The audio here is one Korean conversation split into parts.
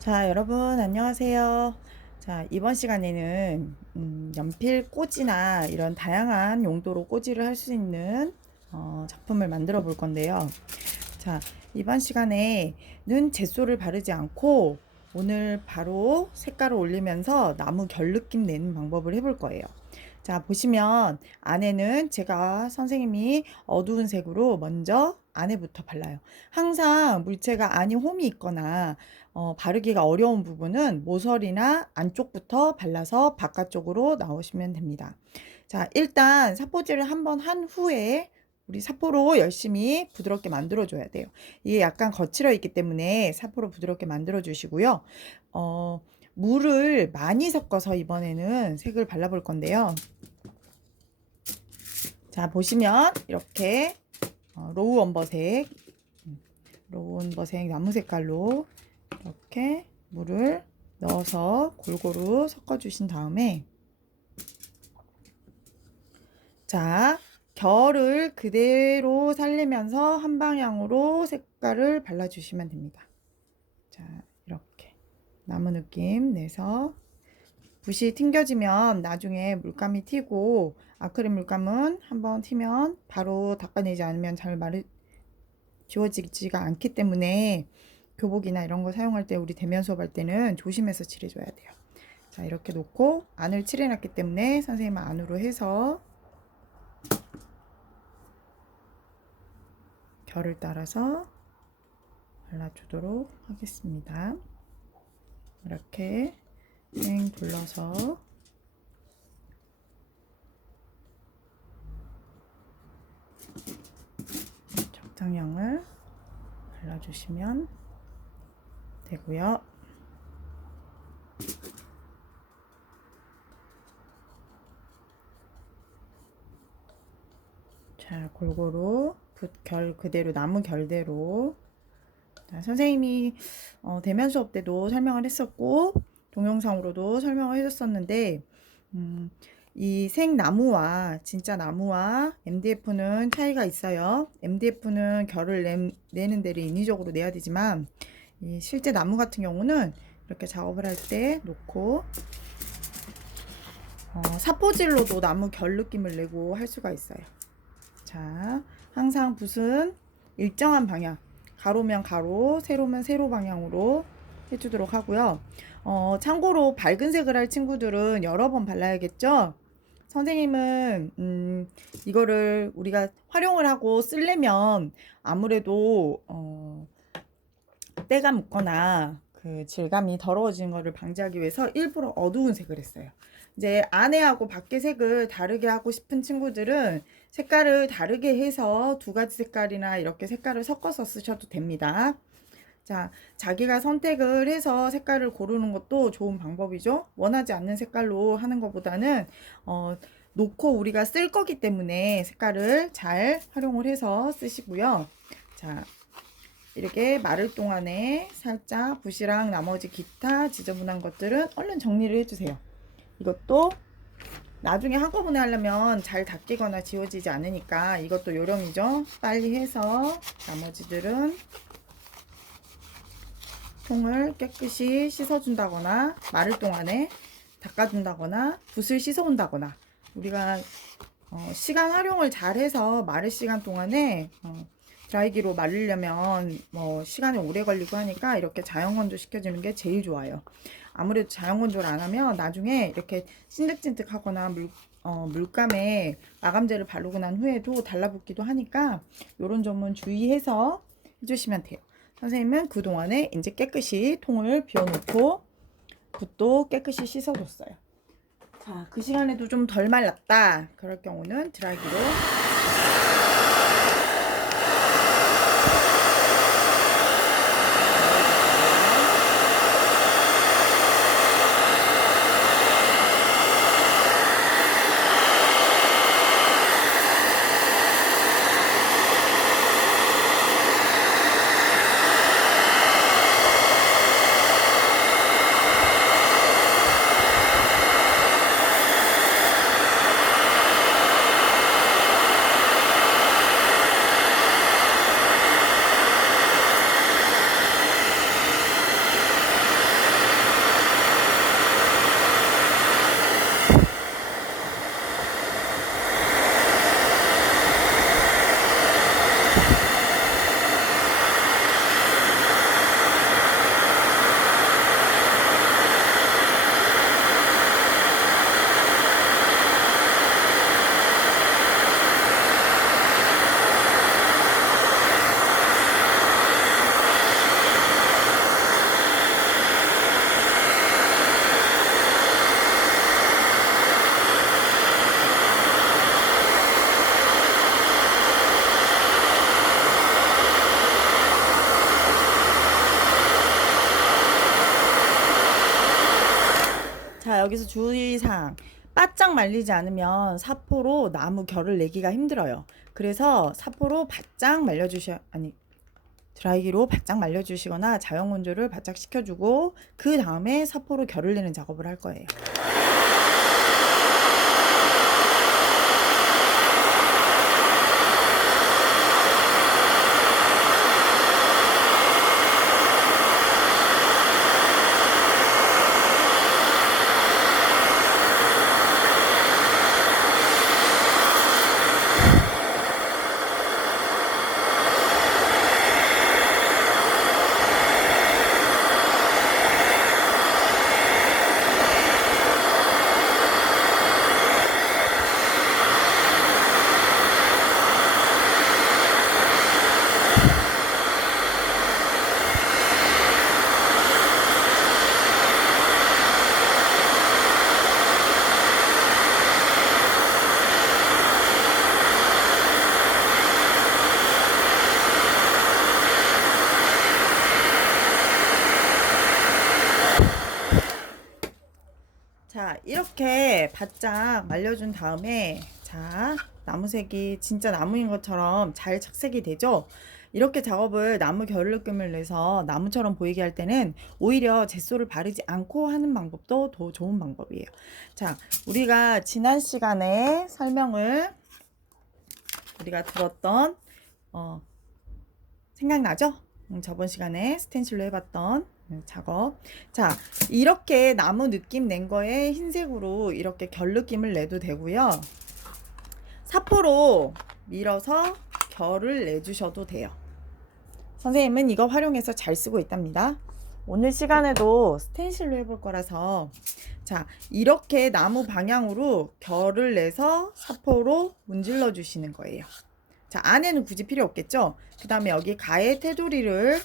자, 여러분, 안녕하세요. 자, 이번 시간에는 음, 연필 꽂이나 이런 다양한 용도로 꽂이를 할 수 있는 어, 작품을 만들어 볼 건데요. 자, 이번 시간에는 젯소를 바르지 않고 오늘 바로 색깔을 올리면서 나무 결 느낌 내는 방법을 해볼 거예요. 자, 보시면 안에는 제가 선생님이 어두운 색으로 먼저 안에부터 발라요. 항상 물체가 안에 홈이 있거나 어, 바르기가 어려운 부분은 모서리나 안쪽부터 발라서 바깥쪽으로 나오시면 됩니다. 자, 일단 사포질을 한번 한 후에 우리 사포로 열심히 부드럽게 만들어 줘야 돼요. 이게 약간 거칠어 있기 때문에 사포로 부드럽게 만들어 주시고요. 어, 물을 많이 섞어서 이번에는 색을 발라볼 건데요. 자, 보시면 이렇게 어, 로우 엄버색, 음, 로우 엄버색 나무 색깔로 이렇게 물을 넣어서 골고루 섞어 주신 다음에 자, 결을 그대로 살리면서 한 방향으로 색깔을 발라주시면 됩니다. 자, 이렇게 나무 느낌 내서 붓이 튕겨지면 나중에 물감이 튀고 아크릴 물감은 한번 튀면 바로 닦아내지 않으면 잘 마르 지워지지가 않기 때문에 교복이나 이런 거 사용할 때 우리 대면 수업할 때는 조심해서 칠해줘야 돼요. 자 이렇게 놓고 안을 칠해놨기 때문에 선생님 안으로 해서 결을 따라서 발라주도록 하겠습니다. 이렇게 땡 둘러서 적당량을 발라주시면 되고요. 자, 골고루 붓결 그대로 나무 결대로 자, 선생님이 어, 대면 수업 때도 설명을 했었고 동영상으로도 설명을 해줬었는데 음, 이 생나무와 진짜 나무와 MDF는 차이가 있어요. MDF는 결을 내, 내는 데를 인위적으로 내야 되지만 이 실제 나무 같은 경우는 이렇게 작업을 할 때 놓고 어, 사포질로도 나무 결 느낌을 내고 할 수가 있어요. 자, 항상 붓은 일정한 방향, 가로면 가로, 세로면 세로 방향으로 해주도록 하고요. 어, 참고로 밝은 색을 할 친구들은 여러 번 발라야겠죠? 선생님은, 음, 이거를 우리가 활용을 하고 쓰려면 아무래도, 어, 때가 묻거나 그 질감이 더러워지는 것을 방지하기 위해서 일부러 어두운 색을 했어요. 이제 안에하고 밖에 색을 다르게 하고 싶은 친구들은 색깔을 다르게 해서 두 가지 색깔이나 이렇게 색깔을 섞어서 쓰셔도 됩니다. 자, 자기가 선택을 해서 색깔을 고르는 것도 좋은 방법이죠. 원하지 않는 색깔로 하는 것보다는 어, 놓고 우리가 쓸 거기 때문에 색깔을 잘 활용을 해서 쓰시고요. 자, 이렇게 마를 동안에 살짝 붓이랑 나머지 기타 지저분한 것들은 얼른 정리를 해주세요. 이것도 나중에 한꺼번에 하려면 잘 닦이거나 지워지지 않으니까 이것도 요령이죠. 빨리 해서 나머지들은 통을 깨끗이 씻어준다거나 마를 동안에 닦아준다거나 붓을 씻어온다거나 우리가 어, 시간 활용을 잘 해서 마를 시간 동안에 어, 드라이기로 말리려면 뭐 시간이 오래 걸리고 하니까 이렇게 자연 건조 시켜주는 게 제일 좋아요. 아무래도 자연 건조를 안 하면 나중에 이렇게 찐득찐득 하거나 물, 어, 물감에 마감제를 바르고 난 후에도 달라붙기도 하니까 이런 점은 주의해서 해주시면 돼요. 선생님은 그동안에 이제 깨끗이 통을 비워놓고 붓도 깨끗이 씻어줬어요. 자, 그 시간에도 좀 덜 말랐다. 그럴 경우는 드라이기로 여기서 주의사항. 바짝 말리지 않으면 사포로 나무 결을 내기가 힘들어요. 그래서 사포로 바짝 말려주셔, 아니, 드라이기로 바짝 말려주시거나 자연 건조를 바짝 시켜주고 그 다음에 사포로 결을 내는 작업을 할 거예요. 자, 이렇게 바짝 말려준 다음에, 자, 나무색이 진짜 나무인 것처럼 잘 착색이 되죠? 이렇게 작업을 나무 결 느낌을 내서 나무처럼 보이게 할 때는 오히려 젯소를 바르지 않고 하는 방법도 더 좋은 방법이에요. 자, 우리가 지난 시간에 설명을 우리가 들었던, 어, 생각나죠? 음, 저번 시간에 스텐실로 해봤던 음, 작업. 자, 이렇게 나무 느낌 낸 거에 흰색으로 이렇게 결 느낌을 내도 되고요. 사포로 밀어서 결을 내주셔도 돼요. 선생님은 이거 활용해서 잘 쓰고 있답니다. 오늘 시간에도 스텐실로 해볼 거라서 자 이렇게 나무 방향으로 결을 내서 사포로 문질러 주시는 거예요. 자 안에는 굳이 필요 없겠죠? 그 다음에 여기 가에 테두리를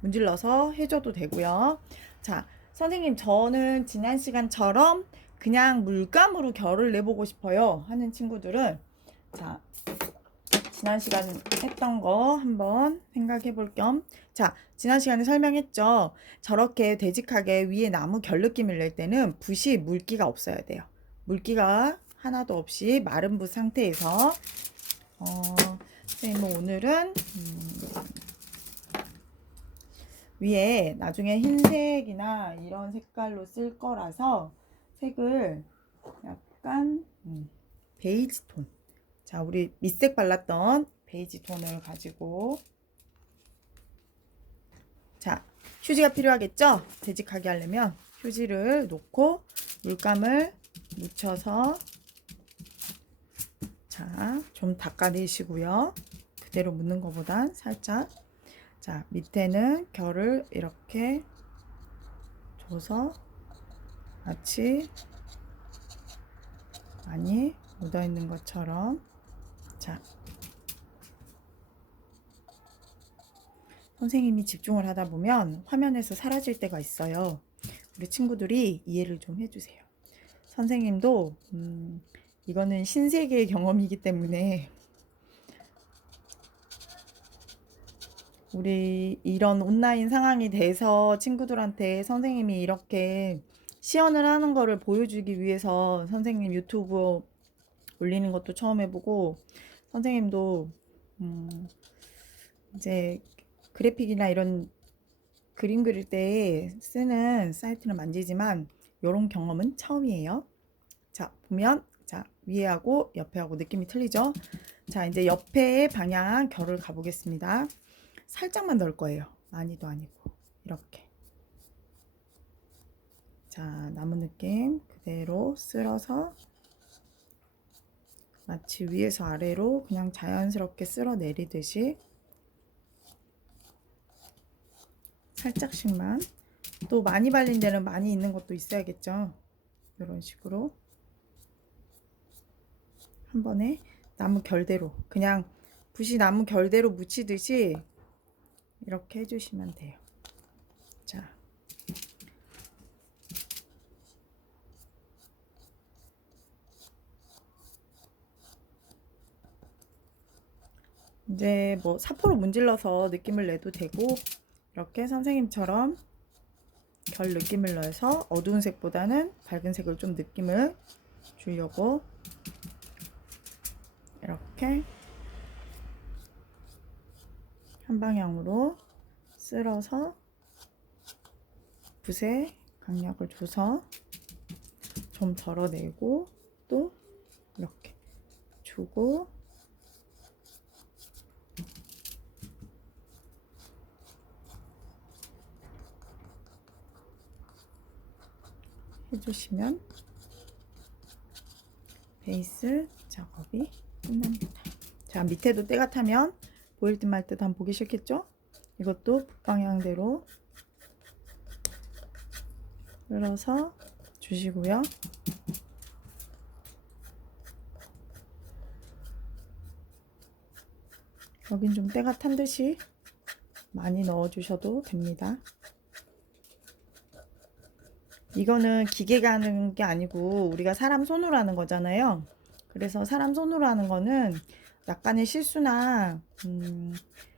문질러서 해줘도 되고요. 자, 선생님, 저는 지난 시간처럼 그냥 물감으로 결을 내보고 싶어요. 하는 친구들은, 자, 지난 시간 했던 거 한번 생각해 볼 겸. 자, 지난 시간에 설명했죠. 저렇게 되직하게 위에 나무 결 느낌을 낼 때는 붓이 물기가 없어야 돼요. 물기가 하나도 없이 마른 붓 상태에서, 어, 선생님은 오늘은, 음, 위에 나중에 흰색이나 이런 색깔로 쓸 거라서 색을 약간 음, 베이지 톤. 자, 우리 밑색 발랐던 베이지 톤을 가지고 자, 휴지가 필요하겠죠? 되직하게 하려면 휴지를 놓고 물감을 묻혀서 자, 좀 닦아내시고요. 그대로 묻는 것보단 살짝 자, 밑에는 결을 이렇게 줘서 마치 많이 묻어 있는 것처럼 자, 선생님이 집중을 하다 보면 화면에서 사라질 때가 있어요. 우리 친구들이 이해를 좀 해주세요. 선생님도 음, 이거는 신세계의 경험이기 때문에 우리 이런 온라인 상황이 돼서 친구들한테 선생님이 이렇게 시연을 하는 거를 보여주기 위해서 선생님 유튜브 올리는 것도 처음 해보고 선생님도 음 이제 그래픽이나 이런 그림 그릴 때 쓰는 사이트는 만지지만 이런 경험은 처음이에요. 자 보면 자 위에하고 옆에하고 느낌이 틀리죠? 자 이제 옆에 방향 결을 가보겠습니다. 살짝만 넣을 거예요. 많이도 아니고. 이렇게. 자 나무 느낌 그대로 쓸어서 마치 위에서 아래로 그냥 자연스럽게 쓸어 내리듯이 살짝씩만. 또 많이 발린 데는 많이 있는 것도 있어야겠죠? 이런 식으로. 한 번에 나무 결대로. 그냥 붓이 나무 결대로 묻히듯이 이렇게 해주시면 돼요. 자. 이제 뭐 사포로 문질러서 느낌을 내도 되고 이렇게 선생님처럼 결 느낌을 넣어서 어두운 색보다는 밝은 색을 좀 느낌을 주려고 이렇게 한 방향으로 쓸어서 붓에 강약을 줘서 좀 덜어내고 또 이렇게 주고 해주시면 베이스 작업이 끝납니다. 자 밑에도 때가 타면 보일 듯 말 듯 한번 보기 싫겠죠? 이것도 북방향대로 끌어서 주시고요. 여긴 좀 때가 탄 듯이 많이 넣어주셔도 됩니다. 이거는 기계가 하는 게 아니고 우리가 사람 손으로 하는 거잖아요. 그래서 사람 손으로 하는 거는 약간의 실수나 음,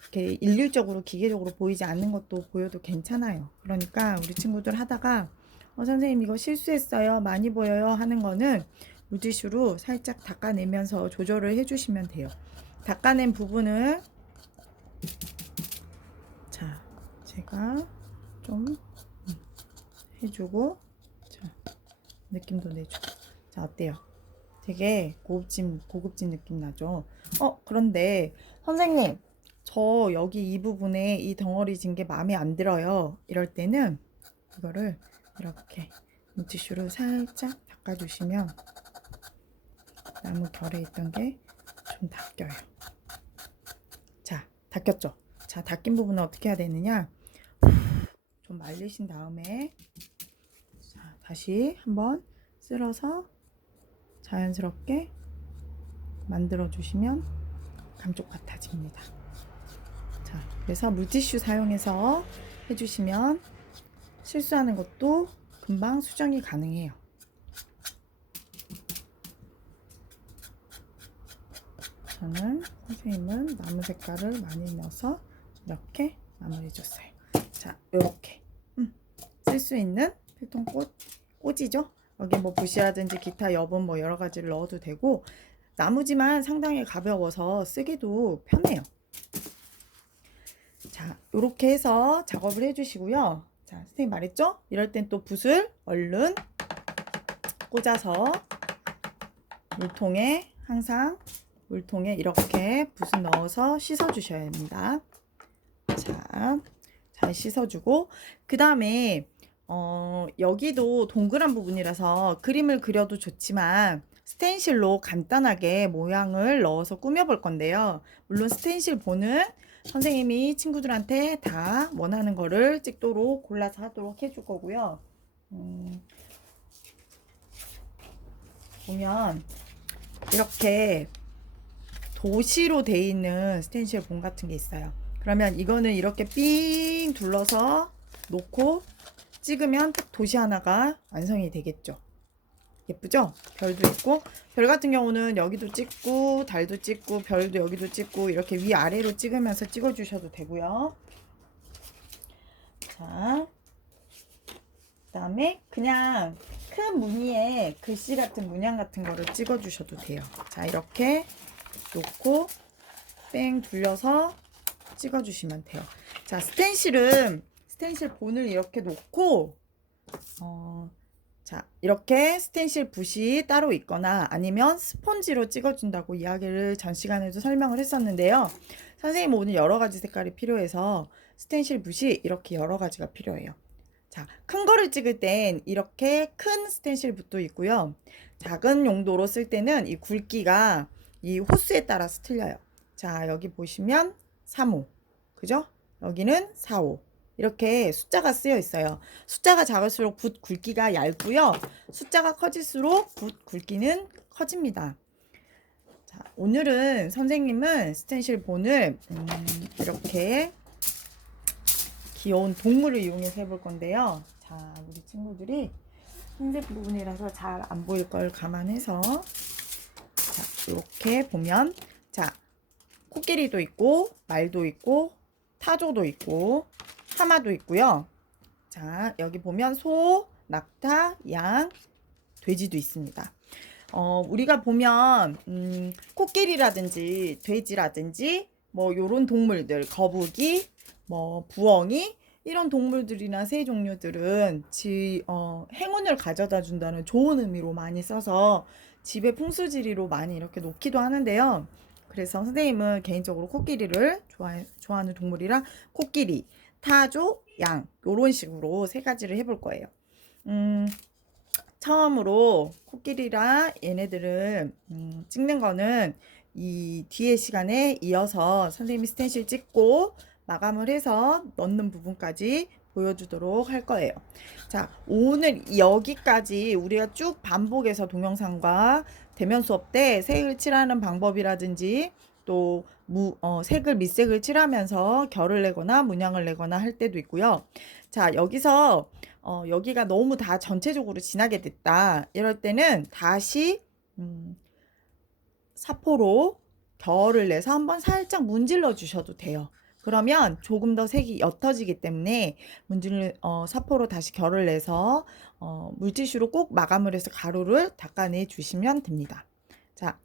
이렇게 일률적으로 기계적으로 보이지 않는 것도 보여도 괜찮아요. 그러니까 우리 친구들 하다가 어, 선생님 이거 실수했어요. 많이 보여요 하는 거는 물티슈로 살짝 닦아내면서 조절을 해주시면 돼요. 닦아낸 부분을 자 제가 좀 음, 해주고 자 느낌도 내주고 자 어때요? 되게 고급진 고급진 느낌 나죠? 어 그런데 선생님 저 여기 이 부분에 이 덩어리 진 게 마음에 안 들어요. 이럴 때는 이거를 이렇게 물티슈로 살짝 닦아주시면 나무 결에 있던 게 좀 닦여요. 자, 닦였죠? 자, 닦인 부분은 어떻게 해야 되느냐? 좀 말리신 다음에 자, 다시 한번 쓸어서 자연스럽게 만들어 주시면 감쪽 같아집니다. 자, 그래서 물티슈 사용해서 해주시면 실수하는 것도 금방 수정이 가능해요. 저는 선생님은 나무 색깔을 많이 넣어서 이렇게 마무리해 줬어요. 자, 이렇게 음, 쓸수 있는 필통 꽃, 꽂이죠. 여기 뭐 붓이라든지 기타 여분 뭐 여러 가지를 넣어도 되고 나무지만 상당히 가벼워서 쓰기도 편해요. 자, 이렇게 해서 작업을 해주시고요. 자, 선생님 말했죠? 이럴 땐 또 붓을 얼른 꽂아서 물통에 항상 물통에 이렇게 붓을 넣어서 씻어 주셔야 합니다. 자, 잘 씻어주고 그 다음에 어, 여기도 동그란 부분이라서 그림을 그려도 좋지만 스텐실로 간단하게 모양을 넣어서 꾸며볼 건데요. 물론 스텐실 본은 선생님이 친구들한테 다 원하는 거를 찍도록 골라서 하도록 해줄 거고요. 음, 보면 이렇게 도시로 돼 있는 스텐실 본 같은 게 있어요. 그러면 이거는 이렇게 삥 둘러서 놓고 찍으면 딱 도시 하나가 완성이 되겠죠. 예쁘죠? 별도 있고 별 같은 경우는 여기도 찍고 달도 찍고 별도 여기도 찍고 이렇게 위아래로 찍으면서 찍어 주셔도 되고요. 자. 그다음에 그냥 큰 무늬에 글씨 같은 문양 같은 거를 찍어 주셔도 돼요. 자, 이렇게 놓고 뺑 둘러서 찍어 주시면 돼요. 자, 스텐실은 스텐실 본을 이렇게 놓고 어, 자, 이렇게 스텐실 붓이 따로 있거나 아니면 스펀지로 찍어준다고 이야기를 전 시간에도 설명을 했었는데요. 선생님 오늘 여러 가지 색깔이 필요해서 스텐실 붓이 이렇게 여러 가지가 필요해요. 자, 큰 거를 찍을 땐 이렇게 큰 스텐실 붓도 있고요. 작은 용도로 쓸 때는 이 굵기가 이 호수에 따라서 틀려요. 자, 여기 보시면 3호. 그죠? 여기는 4호. 이렇게 숫자가 쓰여 있어요. 숫자가 작을수록 붓 굵기가 얇고요. 숫자가 커질수록 붓 굵기는 커집니다. 자, 오늘은 선생님은 스텐실 본을 음, 이렇게 귀여운 동물을 이용해서 해볼 건데요. 자, 우리 친구들이 흰색 부분이라서 잘 안 보일 걸 감안해서 자, 이렇게 보면 자, 코끼리도 있고 말도 있고 타조도 있고 하마도 있고요. 자, 여기 보면 소, 낙타, 양, 돼지도 있습니다. 어, 우리가 보면 음, 코끼리라든지 돼지라든지 뭐 요런 동물들, 거북이, 뭐 부엉이 이런 동물들이나 새 종류들은 지, 어, 행운을 가져다 준다는 좋은 의미로 많이 써서 집에 풍수지리로 많이 이렇게 놓기도 하는데요. 그래서 선생님은 개인적으로 코끼리를 좋아해, 좋아하는 동물이라 코끼리, 타조, 양 요런 식으로 세 가지를 해볼 거예요. 음, 처음으로 코끼리랑 얘네들을 음, 찍는 거는 이 뒤에 시간에 이어서 선생님이 스텐실 찍고 마감을 해서 넣는 부분까지 보여주도록 할 거예요. 자, 오늘 여기까지 우리가 쭉 반복해서 동영상과 대면 수업 때 색을 칠하는 방법이라든지 또 무, 어, 색을 밑색을 칠하면서 결을 내거나 문양을 내거나 할 때도 있고요. 자, 여기서 어, 여기가 너무 다 전체적으로 진하게 됐다. 이럴 때는 다시 음, 사포로 결을 내서 한번 살짝 문질러 주셔도 돼요. 그러면 조금 더 색이 옅어지기 때문에 문질 어, 사포로 다시 결을 내서 어, 물티슈로 꼭 마감을 해서 가루를 닦아내 주시면 됩니다. 자,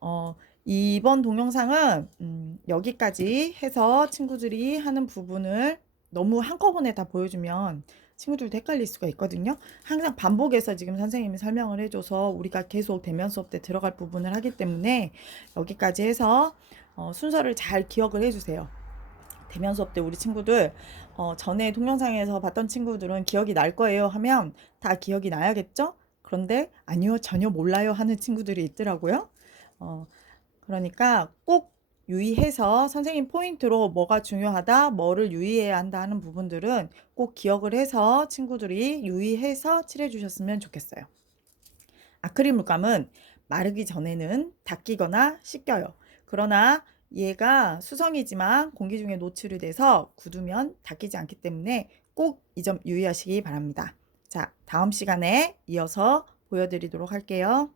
어, 이번 동영상은 음, 여기까지 해서 친구들이 하는 부분을 너무 한꺼번에 다 보여주면 친구들도 헷갈릴 수가 있거든요. 항상 반복해서 지금 선생님이 설명을 해줘서 우리가 계속 대면 수업 때 들어갈 부분을 하기 때문에 여기까지 해서 어, 순서를 잘 기억을 해주세요. 대면 수업 때 우리 친구들 어, 전에 동영상에서 봤던 친구들은 기억이 날 거예요 하면 다 기억이 나야겠죠? 그런데 아니요 전혀 몰라요 하는 친구들이 있더라고요. 어, 그러니까 꼭 유의해서 선생님 포인트로 뭐가 중요하다, 뭐를 유의해야 한다 하는 부분들은 꼭 기억을 해서 친구들이 유의해서 칠해 주셨으면 좋겠어요. 아크릴 물감은 마르기 전에는 닦이거나 씻겨요. 그러나 얘가 수성이지만 공기 중에 노출이 돼서 굳으면 닦이지 않기 때문에 꼭 이 점 유의하시기 바랍니다. 자, 다음 시간에 이어서 보여드리도록 할게요.